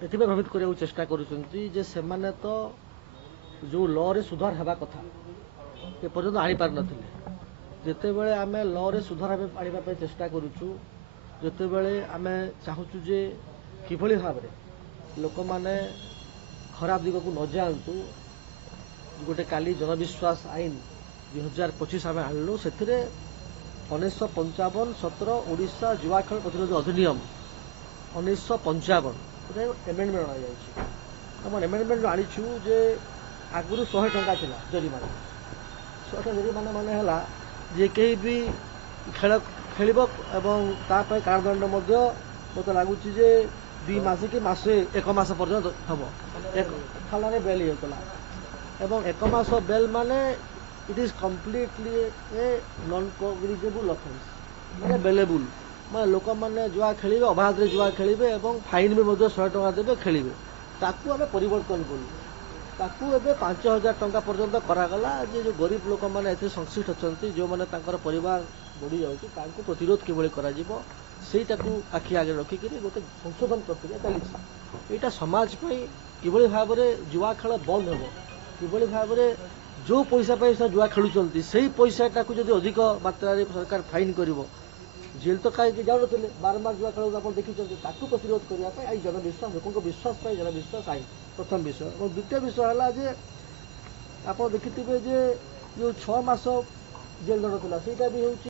एथिबे भ्रमित करने चेष्टा करुँचे से तो जो लॉ सुधार होगा कथा ए पर्यंत आनी पार नथिले जिते बळे आमे लॉ रे सुधार आनिबा पे चेष्टा करूछु जिते बळे आमे चाहूछु जे किभଳି भाबरे लोक माने खराब दिग को न जानतु गोटे काली जनविश्वास आईन 2025 आमे आनलु सेथिरे 1955 17 ओडिशा जुआ खेल प्रतिरोध अधिनियम 1955 गोटे एमेंडमेंट आ जायछि हम एमेंडमेंट आनिछु जे आगुरु 100 टंका थिला जरिमाना 100 टंका जरिमाना माने हला जे कहीं भी खेल खेल एवं तापर कारादंड मत लगुच 2 मास कि मासे 1 मास पर्यंत हम थाना बेल होता एवं 1 मास बेल माने it is completely a non cognizable offence माने बेलेबुल माने लोक मैंने जुआ खेलिए अबाध जुआ खेलिए फाइन भी 100 टंका देवे खेलिए ताकू आम परिवर्तन कलु ताकू एबे 5000 टंका पर्यंत करागला जे जो गरीब लोक मैंने एथे संश्लिष्ट अच्छा जो मैंने परिवार बढ़ी जाऊँ प्रतिरोध किभଳି कराजिबो सेटाकू आखि आगे रखिक गोटे संशोधन प्रक्रिया चली यहाँ समाज किभଳି भाव जुआ खेल बंद हो किभଳି भाव जो पैसा से जुआ खेलुंट से पैसाटा को जब अधिक मात्रा सरकार फाइन कर जेल तो कहीं जाऊन बारंबार जुआ खेल आप देखी प्रतिरोध करने जनविश्वास लोक विश्वास जनविश्वास आई प्रथम विषय और द्वितीय विषय है आप देखिथे जो 6 मास जेल दंड था भी हूँ